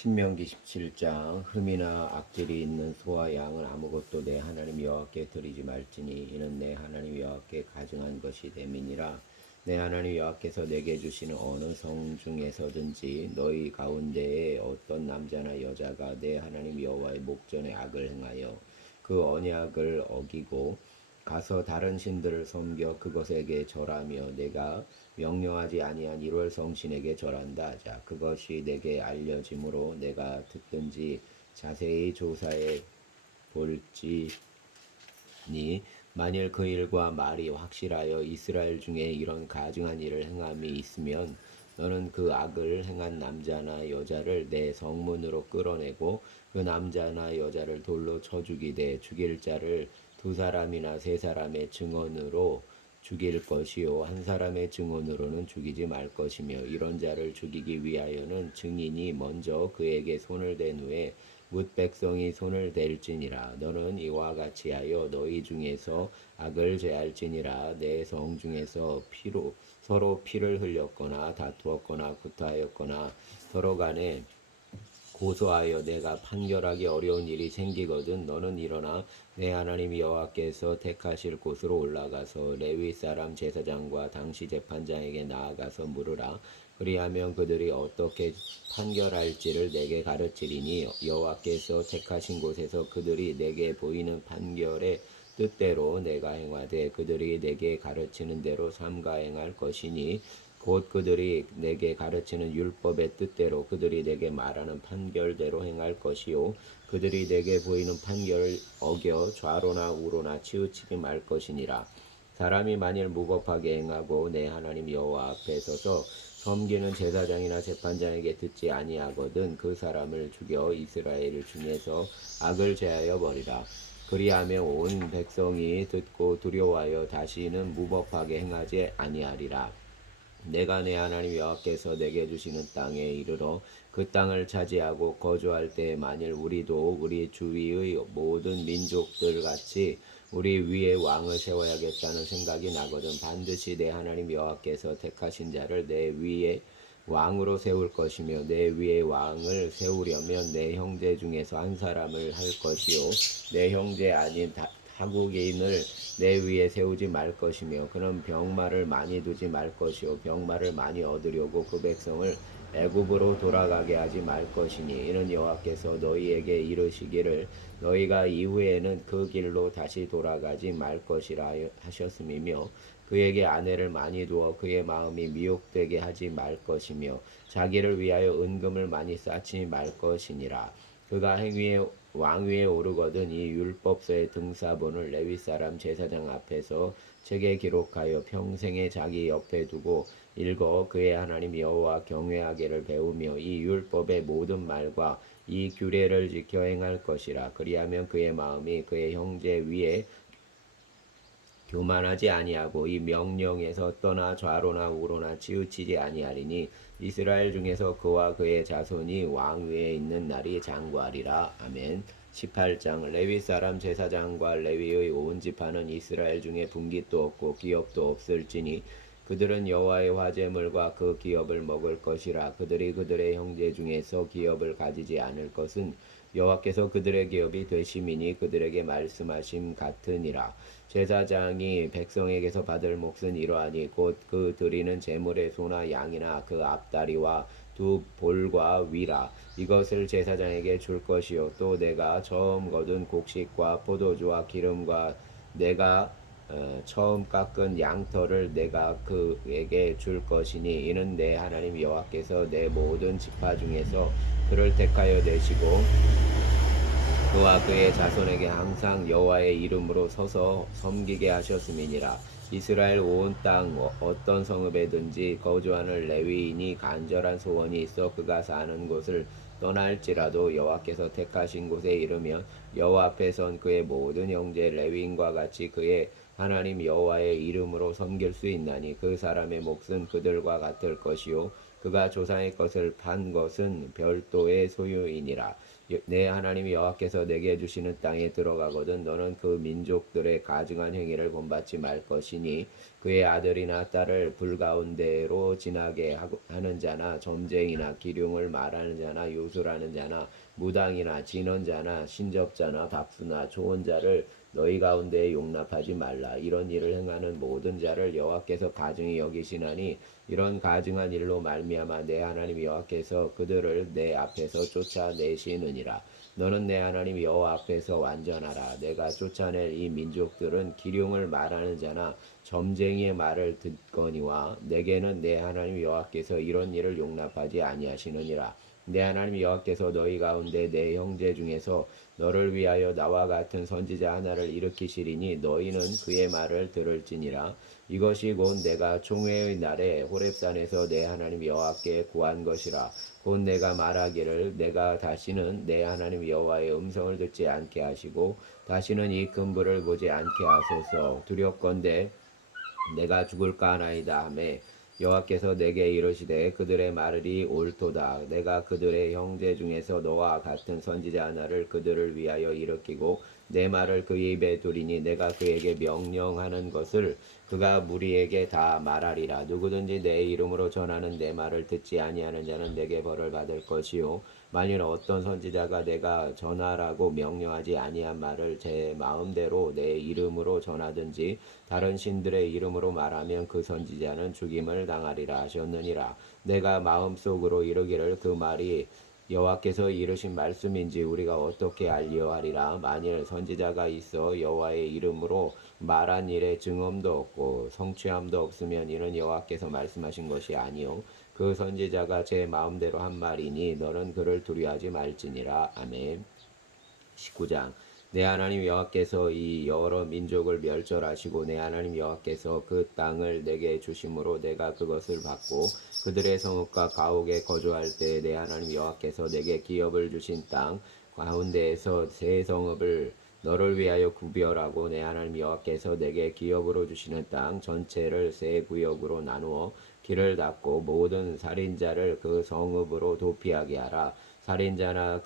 신명기 17장 흠이나 악질이 있는 소와 양은 아무것도 내 하나님 여호와께 드리지 말지니 이는 내 하나님 여호와께 가증한 것이 됨이니라. 내 하나님 여호와께서 내게 주시는 어느 성 중에서든지 너희 가운데에 어떤 남자나 여자가 내 하나님 여호와의 목전에 악을 행하여 그 언약을 어기고 가서 다른 신들을 섬겨 그것에게 절하며 내가 명령하지 아니한 1월 성신에게 절한다 하자. 그것이 내게 알려짐으로 내가 듣든지 자세히 조사해 볼지니 만일 그 일과 말이 확실하여 이스라엘 중에 이런 가증한 일을 행함이 있으면 너는 그 악을 행한 남자나 여자를 내 성문으로 끌어내고 그 남자나 여자를 돌로 쳐 죽이되 죽일 자를 2사람이나 3사람의 증언으로 죽일 것이요 한 사람의 증언으로는 죽이지 말 것이며 이런 자를 죽이기 위하여는 증인이 먼저 그에게 손을 댄 후에 뭇 백성이 손을 댈지니라. 너는 이와 같이 하여 너희 중에서 악을 제할지니라. 내 성 중에서 서로 피를 흘렸거나 다투었거나 구타하였거나 서로 간에 고소하여 내가 판결하기 어려운 일이 생기거든 너는 일어나 내 하나님 여호와께서 택하실 곳으로 올라가서 레위 사람 제사장과 당시 재판장에게 나아가서 물으라. 그리하면 그들이 어떻게 판결할지를 내게 가르치리니 여호와께서 택하신 곳에서 그들이 내게 보이는 판결의 뜻대로 내가 행하되 그들이 내게 가르치는 대로 삼가 행할 것이니 곧 그들이 내게 가르치는 율법의 뜻대로 그들이 내게 말하는 판결대로 행할 것이요 그들이 내게 보이는 판결을 어겨 좌로나 우로나 치우치지 말 것이니라. 사람이 만일 무법하게 행하고 내 하나님 여호와 앞에 서서 섬기는 제사장이나 재판장에게 듣지 아니하거든 그 사람을 죽여 이스라엘 중에서 악을 제하여 버리라. 그리하면 온 백성이 듣고 두려워하여 다시는 무법하게 행하지 아니하리라. 내가 내 하나님 여호와께서 내게 주시는 땅에 이르러 그 땅을 차지하고 거주할 때 만일 우리도 우리 주위의 모든 민족들 같이 우리 위에 왕을 세워야겠다는 생각이 나거든 반드시 내 하나님 여호와께서 택하신 자를 내 위에 왕으로 세울 것이며 내 위에 왕을 세우려면 내 형제 중에서 한 사람을 할 것이요 내 형제 아닌 타국인을 내 위에 세우지 말 것이며 그는 병마를 많이 두지 말 것이요 병마를 많이 얻으려고 그 백성을 애굽으로 돌아가게 하지 말 것이니 이는 여호와께서 너희에게 이르시기를 너희가 이후에는 그 길로 다시 돌아가지 말 것이라 하셨음이며 그에게 아내를 많이 두어 그의 마음이 미혹되게 하지 말 것이며 자기를 위하여 은금을 많이 쌓지 말 것이니라. 그가 행위에 왕위에 오르거든 이 율법서의 등사본을 레위 사람 제사장 앞에서 책에 기록하여 평생에 자기 옆에 두고 읽어 그의 하나님 여호와 경외하기를 배우며 이 율법의 모든 말과 이 규례를 지켜 행할 것이라. 그리하면 그의 마음이 그의 형제 위에 교만하지 아니하고 이 명령에서 떠나 좌로나 우로나 치우치지 아니하리니 이스라엘 중에서 그와 그의 자손이 왕위에 있는 날이 장구하리라. 아멘. 18장 레위 사람 제사장과 레위의 온 지파는 이스라엘 중에 분깃도 없고 기업도 없을지니 그들은 여호와의 화제물과 그 기업을 먹을 것이라. 그들이 그들의 형제 중에서 기업을 가지지 않을 것은 여호와께서 그들의 기업이 되심이니 그들에게 말씀하심 같으니라. 제사장이 백성에게서 받을 몫은 이러하니 곧 그 드리는 제물의 소나 양이나 그 앞다리와 두 볼과 위라. 이것을 제사장에게 줄 것이요 또 내가 처음 거둔 곡식과 포도주와 기름과 내가 처음 깎은 양털을 내가 그에게 줄 것이니 이는 내 하나님 여호와께서 내 모든 지파 중에서 그를 택하여 내시고 그와 그의 자손에게 항상 여호와의 이름으로 서서 섬기게 하셨음이니라. 이스라엘 온 땅 어떤 성읍에든지 거주하는 레위인이 간절한 소원이 있어 그가 사는 곳을 떠날지라도 여호와께서 택하신 곳에 이르면 여호와 앞에 선 그의 모든 형제 레위인과 같이 그의 하나님 여호와의 이름으로 섬길 수 있나니 그 사람의 몫은 그들과 같을 것이요 그가 조상의 것을 판 것은 별도의 소유이니라. 내 하나님 여호와께서 내게 주시는 땅에 들어가거든 너는 그 민족들의 가증한 행위를 본받지 말 것이니 그의 아들이나 딸을 불 가운데로 지나게 하는 자나 점쟁이나 기륭을 말하는 자나 요술하는 자나 무당이나 진언자나 신접자나 박수나 좋은 자를 너희 가운데 용납하지 말라. 이런 일을 행하는 모든 자를 여호와께서 가증히 여기시나니 이런 가증한 일로 말미암아 내 하나님 여호와께서 그들을 내 앞에서 쫓아내시느니라. 너는 내 하나님 여호와 앞에서 완전하라. 내가 쫓아낼 이 민족들은 기륭을 말하는 자나 점쟁이의 말을 듣거니와 내게는 내 하나님 여호와께서 이런 일을 용납하지 아니하시느니라. 내 하나님 여호와께서 너희 가운데 내 형제 중에서 너를 위하여 나와 같은 선지자 하나를 일으키시리니 너희는 그의 말을 들을지니라. 이것이 곧 내가 총회의 날에 호렙산에서 내 하나님 여호와께 구한 것이라. 곧 내가 말하기를 내가 다시는 내 하나님 여호와의 음성을 듣지 않게 하시고 다시는 이 금불을 보지 않게 하소서. 두렵건대 내가 죽을까 하나이다 하매 여호와께서 내게 이르시되 그들의 말이 옳도다. 내가 그들의 형제 중에서 너와 같은 선지자 하나를 그들을 위하여 일으키고 내 말을 그 입에 두리니 내가 그에게 명령하는 것을 그가 무리에게 다 말하리라. 누구든지 내 이름으로 전하는 내 말을 듣지 아니하는 자는 내게 벌을 받을 것이요 만일 어떤 선지자가 내가 전하라고 명령하지 아니한 말을 제 마음대로 내 이름으로 전하든지 다른 신들의 이름으로 말하면 그 선지자는 죽임을 당하리라 하셨느니라. 내가 마음속으로 이르기를 그 말이 여호와께서 이르신 말씀인지 우리가 어떻게 알리하리라. 만일 선지자가 있어 여호와의 이름으로 말한 일에 증언도 없고 성취함도 없으면 이는 여호와께서 말씀하신 것이 아니요 그 선지자가 제 마음대로 한 말이니 너는 그를 두려워하지 말지니라. 아멘. 19장 내 하나님 여호와께서 이 여러 민족을 멸절하시고 내 하나님 여호와께서 그 땅을 내게 주심으로 내가 그것을 받고 그들의 성읍과 가옥에 거주할 때 내 하나님 여호와께서 내게 기업을 주신 땅 가운데에서 새 성읍을 너를 위하여 구별하고 내 하나님 여호와께서 내게 기업으로 주시는 땅 전체를 세 구역으로 나누어 길을 닫고 모든 살인자를 그 성읍으로 도피하게 하라. 살인자나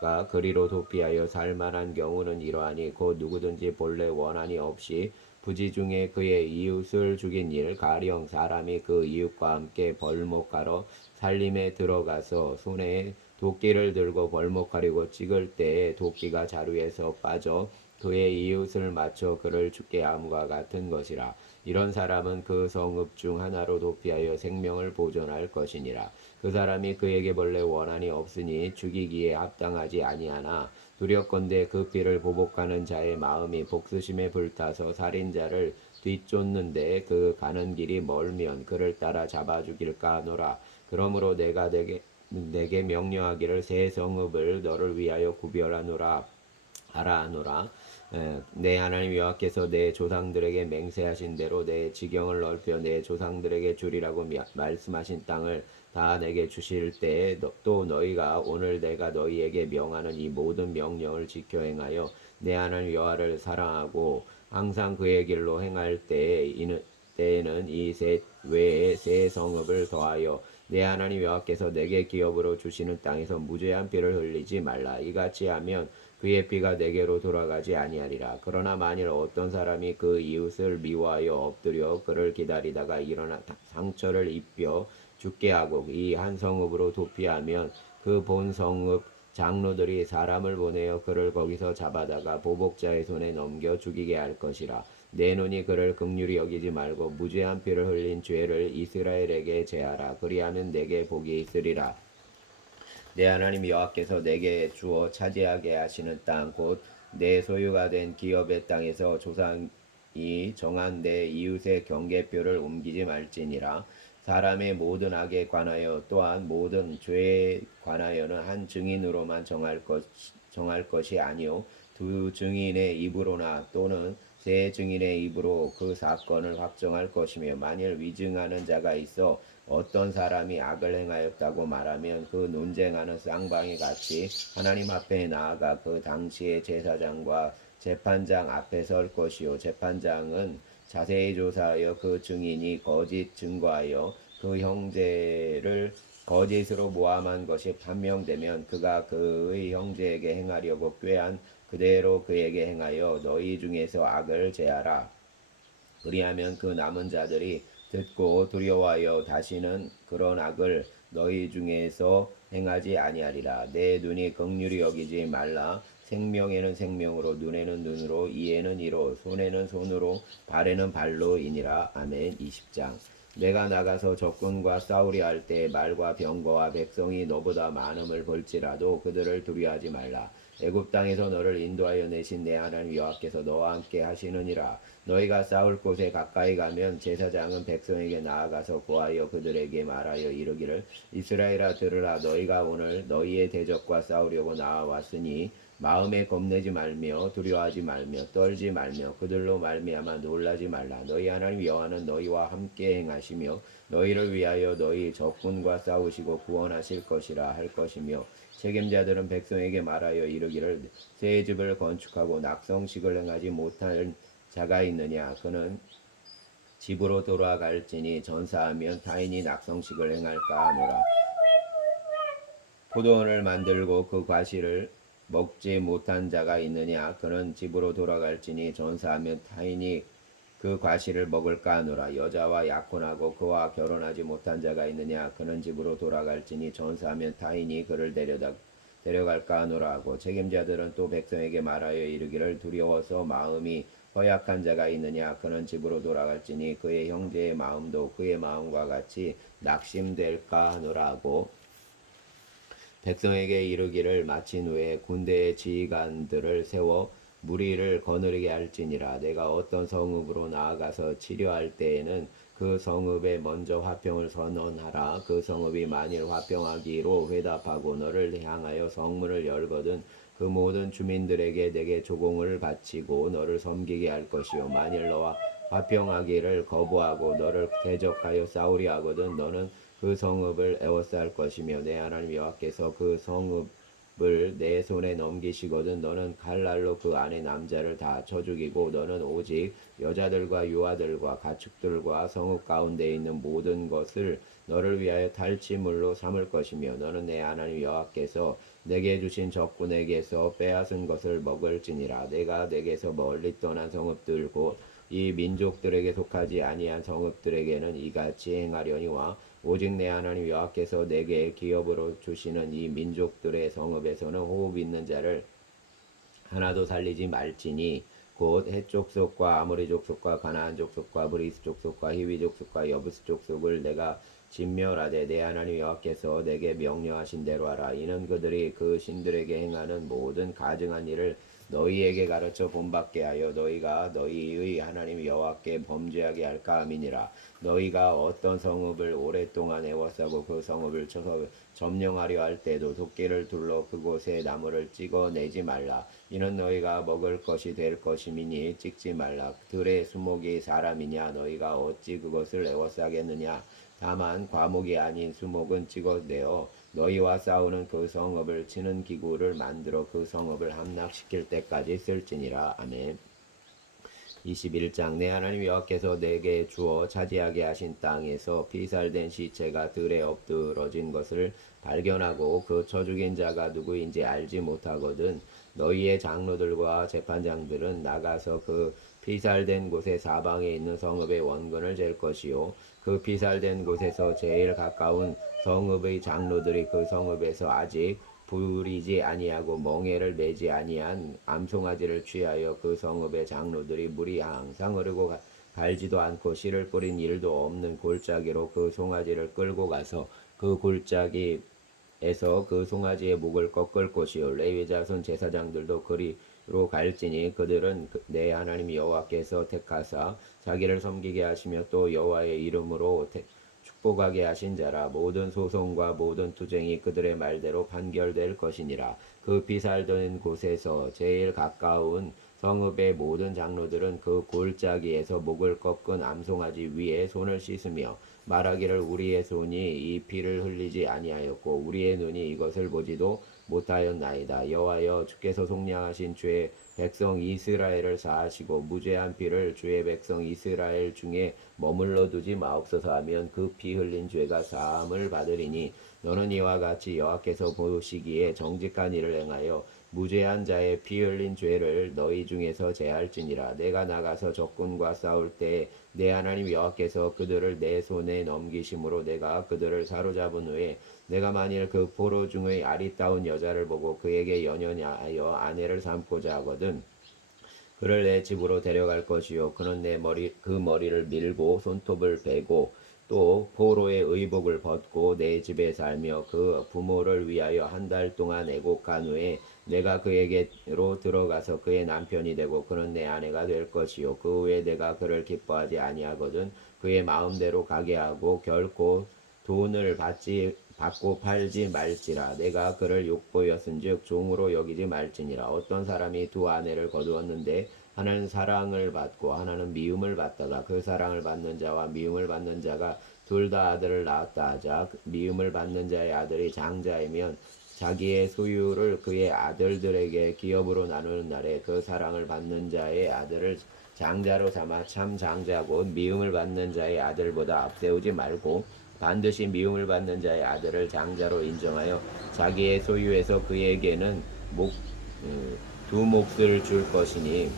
가 그리로 도피하여 살만한 경우는 이러하니 곧 누구든지 본래 원한이 없이 부지 중에 그의 이웃을 죽인 일 가령 사람이 그 이웃과 함께 벌목하러 살림에 들어가서 손에 도끼를 들고 벌목하려고 찍을 때에 도끼가 자루에서 빠져 그의 이웃을 맞춰 그를 죽게 함과 같은 것이라. 이런 사람은 그 성읍 중 하나로 도피하여 생명을 보존할 것이니라. 그 사람이 그에게 본래 원한이 없으니 죽이기에 합당하지 아니하나 두렵건대 그 피를 보복하는 자의 마음이 복수심에 불타서 살인자를 뒤쫓는데 그 가는 길이 멀면 그를 따라 잡아 죽일까 하노라. 그러므로 내가 내게 명령하기를 새 성읍을 너를 위하여 구별하노라 하라 하노라. 내 하나님 여호와께서 내 조상들에게 맹세하신 대로 내 지경을 넓혀 내 조상들에게 주리라고 말씀하신 땅을 다 내게 주실 때에 또 너희가 오늘 내가 너희에게 명하는 이 모든 명령을 지켜 행하여 내 하나님 여호와를 사랑하고 항상 그의 길로 행할 때에는 이 셋 외에 새 성읍을 더하여 내 하나님 여호와께서 내게 기업으로 주시는 땅에서 무죄한 피를 흘리지 말라. 이같이 하면 그의 피가 내게로 돌아가지 아니하리라. 그러나 만일 어떤 사람이 그 이웃을 미워하여 엎드려 그를 기다리다가 일어나 상처를 입혀 죽게 하고 이 한 성읍으로 도피하면 그 본 성읍 장로들이 사람을 보내어 그를 거기서 잡아다가 보복자의 손에 넘겨 죽이게 할 것이라. 내 눈이 그를 긍휼히 여기지 말고 무죄한 피를 흘린 죄를 이스라엘에게 제하라. 그리하면 내게 복이 있으리라. 내 하나님 여호와께서 내게 주어 차지하게 하시는 땅 곧 내 소유가 된 기업의 땅에서 조상이 정한 내 이웃의 경계표를 옮기지 말지니라. 사람의 모든 악에 관하여 또한 모든 죄에 관하여는 한 증인으로만 정할 것이 아니요 두 증인의 입으로나 또는 세 증인의 입으로 그 사건을 확정할 것이며 만일 위증하는 자가 있어 어떤 사람이 악을 행하였다고 말하면 그 논쟁하는 쌍방이 같이 하나님 앞에 나아가 그 당시의 제사장과 재판장 앞에 설 것이요 재판장은 자세히 조사하여 그 증인이 거짓 증거하여 그 형제를 거짓으로 모함한 것이 판명되면 그가 그의 형제에게 행하려고 꾀한 그대로 그에게 행하여 너희 중에서 악을 제하라. 그리하면 그 남은 자들이 듣고 두려워하여 다시는 그런 악을 너희 중에서 행하지 아니하리라. 내 눈이 긍휼히 여기지 말라. 생명에는 생명으로, 눈에는 눈으로, 이에는 이로, 손에는 손으로, 발에는 발로이니라. 아멘. 20장. 내가 나가서 적군과 싸우려 할 때 말과 병거와 백성이 너보다 많음을 볼지라도 그들을 두려워하지 말라. 애굽 땅에서 너를 인도하여 내신 내 하나님 여호와께서 너와 함께 하시느니라. 너희가 싸울 곳에 가까이 가면 제사장은 백성에게 나아가서 고하여 그들에게 말하여 이르기를 이스라엘아 들으라. 너희가 오늘 너희의 대적과 싸우려고 나와왔으니 마음에 겁내지 말며 두려워하지 말며 떨지 말며 그들로 말미암아 놀라지 말라. 너희 하나님 여호와는 너희와 함께 행하시며 너희를 위하여 너희 적군과 싸우시고 구원하실 것이라 할 것이며 책임자들은 백성에게 말하여 이르기를 새 집을 건축하고 낙성식을 행하지 못한 자가 있느냐. 그는 집으로 돌아갈지니 전사하면 타인이 낙성식을 행할까 하노라. 포도원을 만들고 그 과실을 먹지 못한 자가 있느냐. 그는 집으로 돌아갈지니 전사하면 타인이 그 과실을 먹을까 하노라. 여자와 약혼하고 그와 결혼하지 못한 자가 있느냐. 그는 집으로 돌아갈지니 전사하면 타인이 그를 데려갈까 하노라 하고 책임자들은 또 백성에게 말하여 이르기를 두려워서 마음이 허약한 자가 있느냐. 그는 집으로 돌아갈지니 그의 형제의 마음도 그의 마음과 같이 낙심될까 하노라 하고 백성에게 이르기를 마친 후에 군대의 지휘관들을 세워 무리를 거느리게 할지니라. 내가 어떤 성읍으로 나아가서 치료할 때에는 그 성읍에 먼저 화평을 선언하라. 그 성읍이 만일 화평하기로 회답하고 너를 향하여 성문을 열거든 그 모든 주민들에게 내게 조공을 바치고 너를 섬기게 할 것이요. 만일 너와 화평하기를 거부하고 너를 대적하여 싸우려 하거든 너는 그 성읍을 에워쌀 것이며 내 하나님 여호와께서 그 성읍을 내 손에 넘기시거든 너는 칼날로 그 안에 남자를 다 쳐 죽이고 너는 오직 여자들과 유아들과 가축들과 성읍 가운데 있는 모든 것을 너를 위하여 탈취물로 삼을 것이며 너는 내 하나님 여호와께서 내게 주신 적군에게서 빼앗은 것을 먹을지니라. 내가 내게서 멀리 떠난 성읍들고 이 민족들에게 속하지 아니한 성읍들에게는 이같이 행하려니와 오직 내 하나님 여호와께서 내게 기업으로 주시는 이 민족들의 성읍에서는 호흡 있는 자를 하나도 살리지 말지니 곧 헷 족속과 아모리 족속과 가나안 족속과 브리스 족속과 히위 족속과 여부스 족속을 내가 진멸하되 내 하나님 여호와께서 내게 명령하신 대로 하라. 이는 그들이 그 신들에게 행하는 모든 가증한 일을 너희에게 가르쳐 본받게 하여 너희가 너희의 하나님 여호와께 범죄하게 할까 함이니라. 너희가 어떤 성읍을 오랫동안 애워싸고 그 성읍을 쳐서 점령하려 할 때도 도끼를 둘러 그곳에 나무를 찍어내지 말라. 이는 너희가 먹을 것이 될 것임이니 찍지 말라. 들의 수목이 사람이냐. 너희가 어찌 그것을 애워싸겠느냐. 다만 과목이 아닌 수목은 찍어내어 너희와 싸우는 그 성읍을 치는 기구를 만들어 그 성읍을 함락시킬 때까지 쓸지니라. 아멘. 21장. 내 하나님 여호와께서 내게 주어 차지하게 하신 땅에서 피살된 시체가 들에 엎드러진 것을 발견하고 그 쳐 죽인 자가 누구인지 알지 못하거든 너희의 장로들과 재판장들은 나가서 그 피살된 곳의 사방에 있는 성읍의 원근을 잴 것이요 그 피살된 곳에서 제일 가까운 성읍의 장로들이 그 성읍에서 아직 부리지 아니하고 멍에를 매지 아니한 암송아지를 취하여 그 성읍의 장로들이 물이 항상 흐르고 갈지도 않고 씨를 뿌린 일도 없는 골짜기로 그 송아지를 끌고 가서 그 골짜기에서 그 송아지의 목을 꺾을 것이요 레위 자손 제사장들도 그리로 갈지니 그들은 내 하나님 여호와께서 택하사 자기를 섬기게 하시며 또 여호와의 이름으로 축복하게 하신 자라. 모든 소송과 모든 투쟁이 그들의 말대로 판결될 것이니라. 그 피살된 곳에서 제일 가까운 성읍의 모든 장로들은 그 골짜기에서 목을 꺾은 암송아지 위에 손을 씻으며 말하기를 우리의 손이 이 피를 흘리지 아니하였고 우리의 눈이 이것을 보지도 못하였나이다. 여호와여 주께서 속량하신 주의 백성 이스라엘을 사하시고 무죄한 피를 주의 백성 이스라엘 중에 머물러 두지 마옵소서 하면 그 피 흘린 죄가 사함을 받으리니 너는 이와 같이 여호와께서 보시기에 정직한 일을 행하여 무죄한 자의 피 흘린 죄를 너희 중에서 제할지니라. 내가 나가서 적군과 싸울 때에 내 하나님 여호와께서 그들을 내 손에 넘기심으로 내가 그들을 사로잡은 후에 내가 만일 그 포로 중의 아리따운 여자를 보고 그에게 연연하여 아내를 삼고자 하거든 그를 내 집으로 데려갈 것이요 그는 그 머리를 밀고 손톱을 베고 또 포로의 의복을 벗고 내 집에 살며 그 부모를 위하여 한 달 동안 애곡한 후에 내가 그에게로 들어가서 그의 남편이 되고 그는 내 아내가 될 것이요 그 후에 내가 그를 기뻐하지 아니하거든 그의 마음대로 가게 하고 결코 돈을 받고 팔지 말지라. 내가 그를 욕보였은즉 종으로 여기지 말지니라. 어떤 사람이 두 아내를 거두었는데 하나는 사랑을 받고 하나는 미움을 받다가 그 사랑을 받는 자와 미움을 받는 자가 둘 다 아들을 낳았다 하자. 미움을 받는 자의 아들이 장자이면 자기의 소유를 그의 아들들에게 기업으로 나누는 날에 그 사랑을 받는 자의 아들을 장자로 삼아 참 장자 곧 미움을 받는 자의 아들보다 앞세우지 말고 반드시 미움을 받는 자의 아들을 장자로 인정하여 자기의 소유에서 그에게는 두 몫을 줄 것이니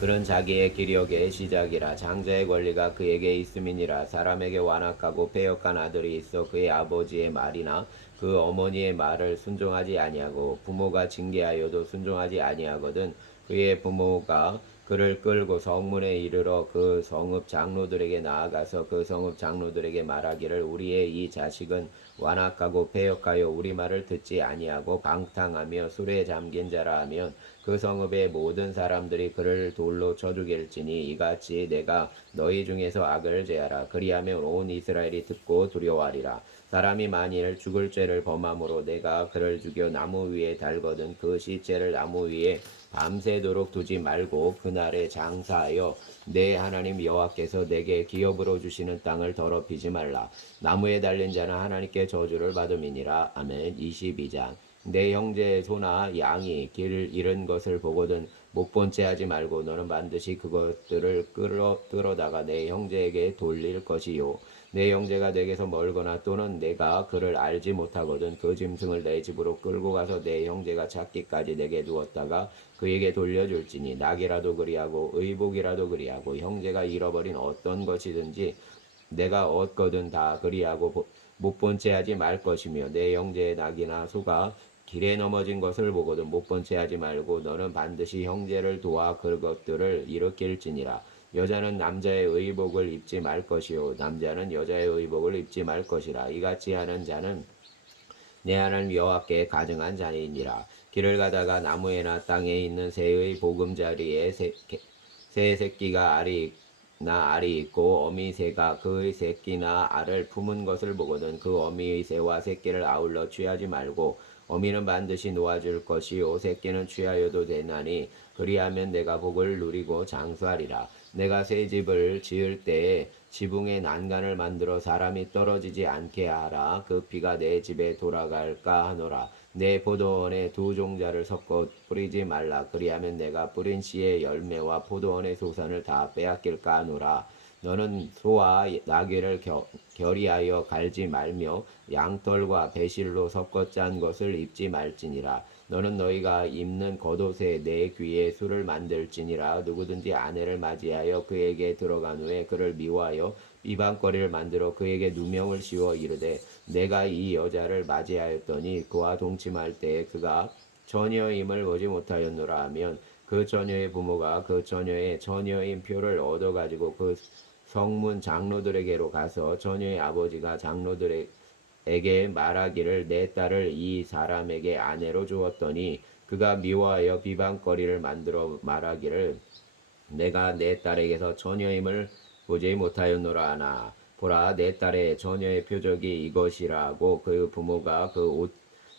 그는 자기의 기력의 시작이라. 장자의 권리가 그에게 있음이니라. 사람에게 완악하고 패역한 아들이 있어 그의 아버지의 말이나 그 어머니의 말을 순종하지 아니하고 부모가 징계하여도 순종하지 아니하거든 그의 부모가 그를 끌고 성문에 이르러 그 성읍 장로들에게 나아가서 그 성읍 장로들에게 말하기를 우리의 이 자식은 완악하고 패역하여 우리 말을 듣지 아니하고 방탕하며 술에 잠긴 자라 하면 그 성읍의 모든 사람들이 그를 돌로 쳐 죽일지니 이같이 내가 너희 중에서 악을 제하라. 그리하면 온 이스라엘이 듣고 두려워하리라. 사람이 만일 죽을 죄를 범함으로 내가 그를 죽여 나무 위에 달거든 그 시체를 나무 위에 밤새도록 두지 말고 그날에 장사하여 내 하나님 여호와께서 내게 기업으로 주시는 땅을 더럽히지 말라. 나무에 달린 자는 하나님께 저주를 받음이니라. 아멘. 22장. 내 형제의 소나 양이 길 잃은 것을 보거든 못 본 채 하지 말고 너는 반드시 그것들을 끌어다가 내 형제에게 돌릴 것이요 내 형제가 내게서 멀거나 또는 내가 그를 알지 못하거든 그 짐승을 내 집으로 끌고 가서 내 형제가 찾기까지 내게 두었다가 그에게 돌려줄지니 낙이라도 그리하고 의복이라도 그리하고 형제가 잃어버린 어떤 것이든지 내가 얻거든 다 그리하고 못 본 채 하지 말 것이며 내 형제의 낙이나 소가 길에 넘어진 것을 보거든 못 본 채 하지 말고 너는 반드시 형제를 도와 그것들을 일으킬지니라. 여자는 남자의 의복을 입지 말 것이요 남자는 여자의 의복을 입지 말 것이라. 이같이 하는 자는 내 하나님 여호와께 가증한 자니라. 길을 가다가 나무에나 땅에 있는 새의 보금자리에 새 새끼가 알이 있고 어미 새가 그의 새끼나 알을 품은 것을 보거든 그 어미의 새와 새끼를 아울러 취하지 말고 어미는 반드시 놓아줄 것이요 새끼는 취하여도 되나니 그리하면 내가 복을 누리고 장수하리라. 내가 새 집을 지을 때에 지붕에 난간을 만들어 사람이 떨어지지 않게 하라. 그 피가 내 집에 돌아갈까 하노라. 내 포도원에 두 종자를 섞어 뿌리지 말라. 그리하면 내가 뿌린 씨의 열매와 포도원의 소산을 다 빼앗길까 하노라. 너는 소와 나귀를 결의하여 갈지 말며 양털과 배실로 섞어 짠 것을 입지 말지니라. 너는 너희가 입는 겉옷에 내 귀에 술을 만들지니라. 누구든지 아내를 맞이하여 그에게 들어간 후에 그를 미워하여 비방거리를 만들어 그에게 누명을 씌워 이르되 내가 이 여자를 맞이하였더니 그와 동침할 때에 그가 처녀임을 보지 못하였노라 하면 그 처녀의 부모가 그 처녀의 처녀인 표를 얻어가지고 그 성문 장로들에게로 가서 처녀의 아버지가 장로들에게 말하기를 내 딸을 이 사람에게 아내로 주었더니 그가 미워하여 비방거리를 만들어 말하기를 내가 내 딸에게서 처녀임을 보지 못하였노라 하나 보라 내 딸의 처녀의 표적이 이것이라고 그 부모가 그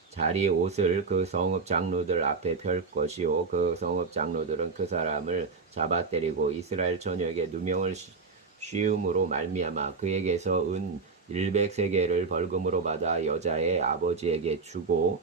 자리 옷을 그 성읍 장로들 앞에 펼 것이요 그 성읍 장로들은 그 사람을 잡아 때리고 이스라엘 처녀에게 누명을 씌움으로 말미암아 그에게서 은 100세겔을 벌금으로 받아 여자의 아버지에게 주고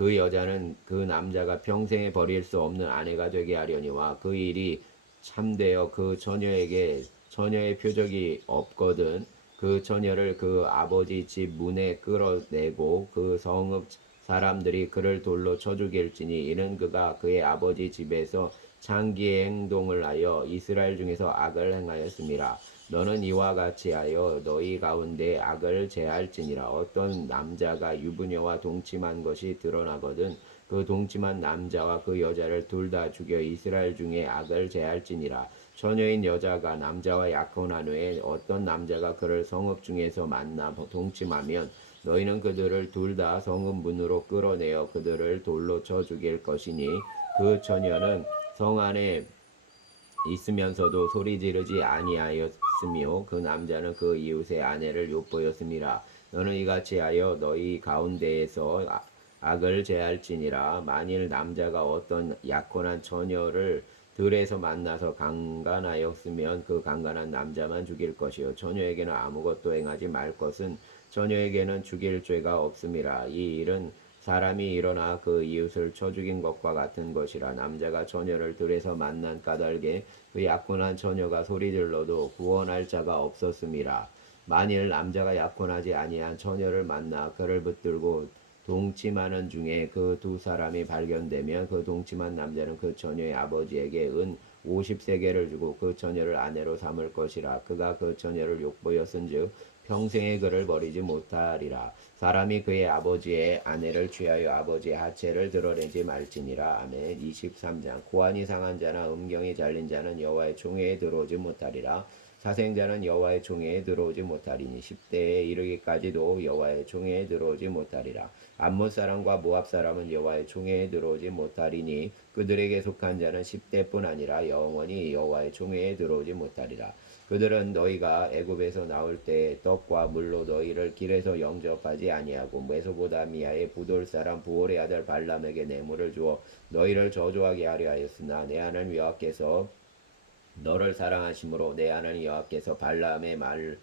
그 여자는 그 남자가 평생에 버릴 수 없는 아내가 되게 하려니와 그 일이 참되어 그 처녀의 표적이 없거든 그 처녀를 그 아버지 집 문에 끌어내고 그 성읍 사람들이 그를 돌로 쳐 죽일지니 이는 그가 그의 아버지 집에서 창기의 행동을 하여 이스라엘 중에서 악을 행하였음이라. 너는 이와 같이 하여 너희 가운데 악을 제할지니라. 어떤 남자가 유부녀와 동침한 것이 드러나거든 그 동침한 남자와 그 여자를 둘 다 죽여 이스라엘 중에 악을 제할지니라. 처녀인 여자가 남자와 약혼한 후에 어떤 남자가 그를 성읍 중에서 만나 동침하면 너희는 그들을 둘 다 성읍 문으로 끌어내어 그들을 돌로 쳐 죽일 것이니 그 처녀는 성 안에 있으면서도 소리 지르지 아니하였으며 그 남자는 그 이웃의 아내를 엿보였음이라. 너는 이같이 하여 너희 가운데에서 악을 제할지니라. 만일 남자가 어떤 약혼한 처녀를 들에서 만나서 강간하였으면 그 강간한 남자만 죽일 것이요 처녀에게는 아무것도 행하지 말 것은 처녀에게는 죽일 죄가 없음이라. 이 일은 사람이 일어나 그 이웃을 쳐 죽인 것과 같은 것이라. 남자가 처녀를 들에서 만난 까닭에 그 약혼한 처녀가 소리질러도 구원할 자가 없었음이라. 만일 남자가 약혼하지 아니한 처녀를 만나 그를 붙들고 동침하는 중에 그 두 사람이 발견되면 그 동침한 남자는 그 처녀의 아버지에게 은 50세겔을 주고 그 처녀를 아내로 삼을 것이라. 그가 그 처녀를 욕보였은즉 평생에 그를 버리지 못하리라. 사람이 그의 아버지의 아내를 취하여 아버지의 하체를 드러내지 말지니라. 아멘. 23장. 고안이 상한 자나 음경이 잘린 자는 여호와의 총회에 들어오지 못하리라. 사생자는 여호와의 총회에 들어오지 못하리니 10대에 이르기까지도 여호와의 총회에 들어오지 못하리라. 암몬 사람과 모압 사람은 여호와의 총회에 들어오지 못하리니 그들에게 속한 자는 10대뿐 아니라 영원히 여호와의 총회에 들어오지 못하리라. 그들은 너희가 애굽에서 나올 때 떡과 물로 너희를 길에서 영접하지 아니하고 메소포다미아의 부돌 사람 부올의 아들 발람에게 뇌물을 주어 너희를 저주하게 하려 하였으나 내 하나님 여호와께서 너를 사랑하심으로 내 하나님 여호와께서 발람의 말을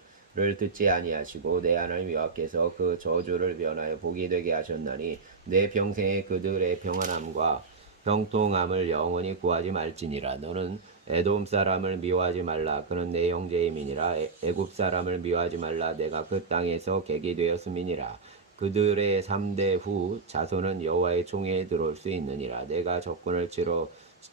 듣지 아니하시고 내 하나님 여호와께서 그 저주를 변하여 복이 되게 하셨나니 내 평생에 그들의 평안함과 형통함을 영원히 구하지 말지니라. 너는 에돔 사람을 미워하지 말라. 그는 내 형제임이니라. 애굽 사람을 미워하지 말라. 내가 그 땅에서 객이 되었음이니라. 그들의 3대 후 자손은 여호와의 총회에 들어올 수 있느니라. 내가 적군을 치러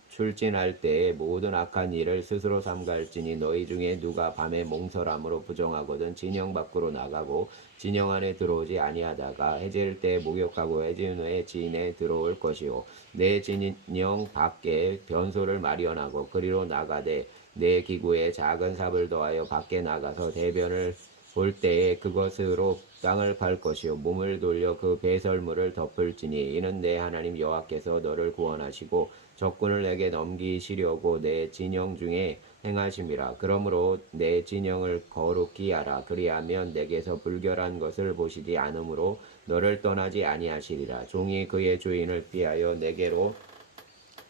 출진할 때에 모든 악한 일을 스스로 삼갈지니 너희 중에 누가 밤에 몽설함으로 부정하거든 진영 밖으로 나가고 진영 안에 들어오지 아니하다가 해질 때 목욕하고 해진 후에 진에 들어올 것이요 내 진영 밖에 변소를 마련하고 그리로 나가되 내 기구에 작은 삽을 더하여 밖에 나가서 대변을 볼 때에 그것으로 땅을 팔 것이요 몸을 돌려 그 배설물을 덮을지니 이는 내 하나님 여호와께서 너를 구원하시고 적군을 내게 넘기시려고 내 진영 중에 행하심이라. 그러므로 내 진영을 거룩히 하라. 그리하면 내게서 불결한 것을 보시지 않으므로 너를 떠나지 아니하시리라. 종이 그의 주인을 피하여 내게로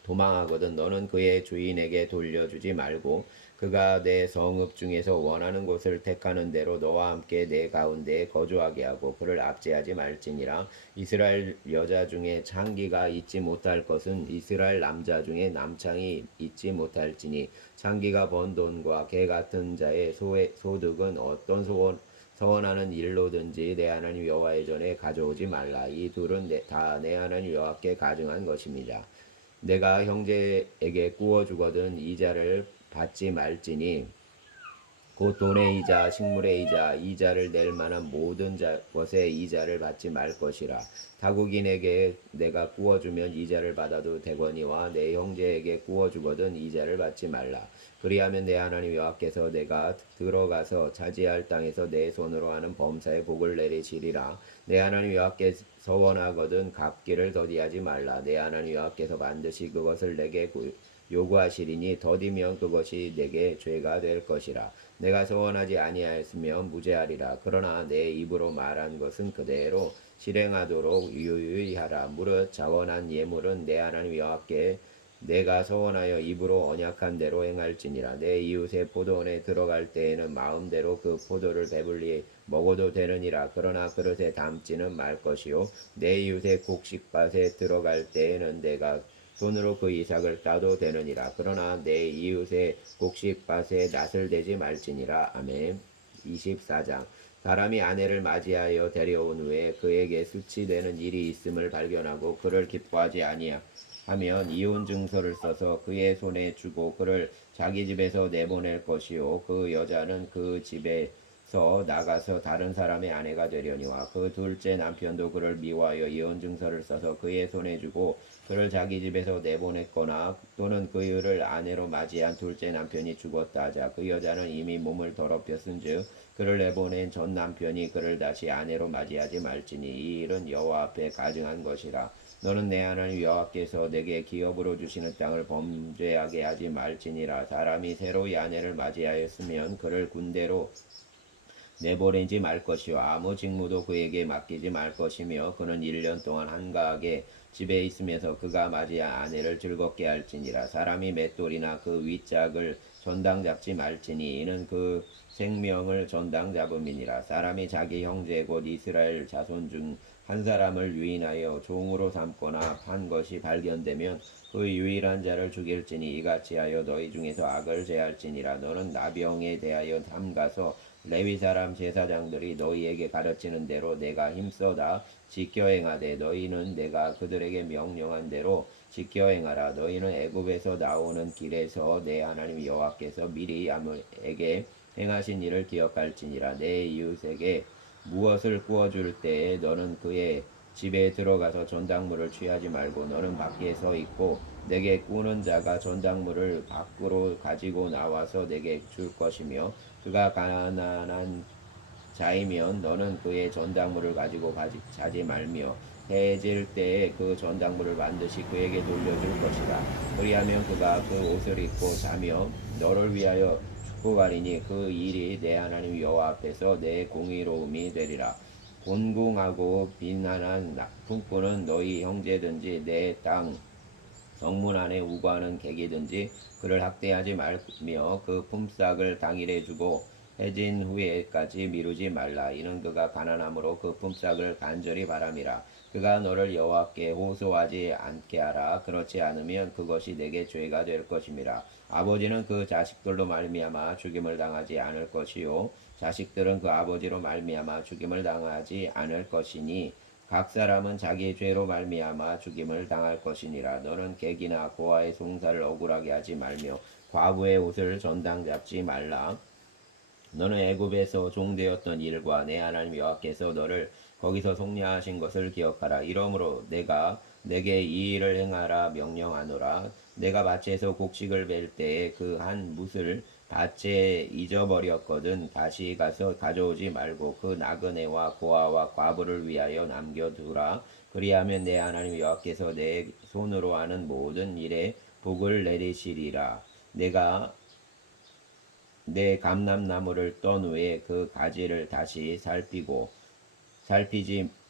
도망하거든 너는 그의 주인에게 돌려주지 말고 그가 내 성읍 중에서 원하는 곳을 택하는 대로 너와 함께 내 가운데에 거주하게 하고 그를 압제하지 말지니라. 이스라엘 여자 중에 창기가 있지 못할 것은 이스라엘 남자 중에 남창이 있지 못할지니 창기가 번 돈과 개 같은 자의 소득은 어떤 서원하는 일로든지 내 하나님 여호와의 전에 가져오지 말라. 이 둘은 다 내 하나님 여호와께 가증한 것입니다. 내가 형제에게 구워주거든 이자를 받지 말지니 곧 돈의 이자, 식물의 이자, 이자를 낼 만한 모든 것의 이자를 받지 말 것이라. 타국인에게 내가 구워주면 이자를 받아도 되거니와 내 형제에게 구워주거든 이자를 받지 말라. 그리하면 내 하나님 여호와께서 내가 들어가서 차지할 땅에서 내 손으로 하는 범사에 복을 내리시리라. 내 하나님 여호와께서 원하거든 갚기를 더디하지 말라. 내 하나님 여호와께서 반드시 그것을 내게 요구하시리니 더디면 그것이 내게 죄가 될 것이라. 내가 서원하지 아니하였으면 무죄하리라. 그러나 내 입으로 말한 것은 그대로 실행하도록 유유히 하라. 무릇 자원한 예물은 내 하나님 여호와께 내가 서원하여 입으로 언약한 대로 행할지니라. 내 이웃의 포도원에 들어갈 때에는 마음대로 그 포도를 배불리 먹어도 되느니라. 그러나 그릇에 담지는 말 것이요 내 이웃의 곡식밭에 들어갈 때에는 내가 손으로 그 이삭을 따도 되느니라. 그러나 내 이웃의 곡식밭에 낫을 대지 말지니라. 아멘. 24장. 사람이 아내를 맞이하여 데려온 후에 그에게 수치되는 일이 있음을 발견하고 그를 기뻐하지 아니하면 이혼 증서를 써서 그의 손에 주고 그를 자기 집에서 내보낼 것이요 그 여자는 그 집에서 나가서 다른 사람의 아내가 되려니와 그 둘째 남편도 그를 미워하여 이혼 증서를 써서 그의 손에 주고 그를 자기 집에서 내보냈거나 또는 그를 아내로 맞이한 둘째 남편이 죽었다 하자 그 여자는 이미 몸을 더럽혔은즉 그를 내보낸 전 남편이 그를 다시 아내로 맞이하지 말지니 이 일은 여호와 앞에 가증한 것이라. 너는 내 하나님 여호와께서 내게 기업으로 주시는 땅을 범죄하게 하지 말지니라. 사람이 새로이 아내를 맞이하였으면 그를 군대로 내보내지 말 것이요 아무 직무도 그에게 맡기지 말 것이며 그는 1년 동안 한가하게 집에 있으면서 그가 맞이한 아내를 즐겁게 할지니라. 사람이 맷돌이나 그 윗짝을 전당 잡지 말지니 이는 그 생명을 전당 잡음이니라. 사람이 자기 형제 곧 이스라엘 자손 중 한 사람을 유인하여 종으로 삼거나 한 것이 발견되면 그 유일한 자를 죽일지니 이같이 하여 너희 중에서 악을 제할지니라. 너는 나병에 대하여 삼가서 레위 사람 제사장들이 너희에게 가르치는 대로 내가 힘써다 지켜 행하되 너희는 내가 그들에게 명령한 대로 지켜 행하라. 너희는 애굽에서 나오는 길에서 내 하나님 여호와께서 미리 아무에게 행하신 일을 기억할지니라. 내 이웃에게 무엇을 구워줄 때에 너는 그의 집에 들어가서 전당물을 취하지 말고 너는 밖에 서 있고 내게 꾸는 자가 전당물을 밖으로 가지고 나와서 내게 줄 것이며 그가 가난한 자이면 너는 그의 전당물을 가지고 자지 말며 해질 때에 그 전당물을 반드시 그에게 돌려줄 것이다. 그리하면 그가 그 옷을 입고 자며 너를 위하여 축복하리니 그 일이 내 하나님 여호와 앞에서 내 공의로움이 되리라. 곤궁하고 비난한 품꾼은 너희 형제든지 내 땅 성문 안에 우고하는 객이든지 그를 학대하지 말며 그 품삯을 당일에 주고 해진 후에까지 미루지 말라. 이는 그가 가난함으로 그 품삯을 간절히 바람이라. 그가 너를 여호와께 호소하지 않게 하라. 그렇지 않으면 그것이 내게 죄가 될 것임이라. 아버지는 그 자식들로 말미암아 죽임을 당하지 않을 것이요 자식들은 그 아버지로 말미암아 죽임을 당하지 않을 것이니 각 사람은 자기 죄로 말미암아 죽임을 당할 것이니라. 너는 객이나 고아의 송사를 억울하게 하지 말며 과부의 옷을 전당 잡지 말라. 너는 애굽에서 종되었던 일과 내 하나님 여호와께서 너를 거기서 속량하신 것을 기억하라. 이러므로 내가 내게 이 일을 행하라 명령하노라. 내가 밭에서 곡식을 벨 때에 그 한 뭇을 밭에 잊어버렸거든 다시 가서 가져오지 말고 그 나그네와 고아와 과부를 위하여 남겨두라. 그리하면 내 하나님 여호와께서 내 손으로 하는 모든 일에 복을 내리시리라. 내가 내 감람나무를 떤 후에 그 가지를 다시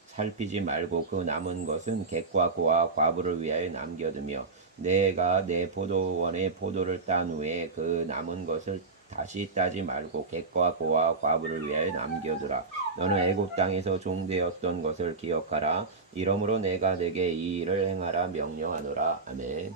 살피지 말고 그 남은 것은 객과 고아 과부를 위하여 남겨두며 내가 내 포도원에 포도를 딴 후에 그 남은 것을 다시 따지 말고 객과 고아 과부를 위하여 남겨두라. 너는 애굽 땅에서 종되었던 것을 기억하라. 이러므로 내가 내게 이 일을 행하라 명령하노라. 아멘.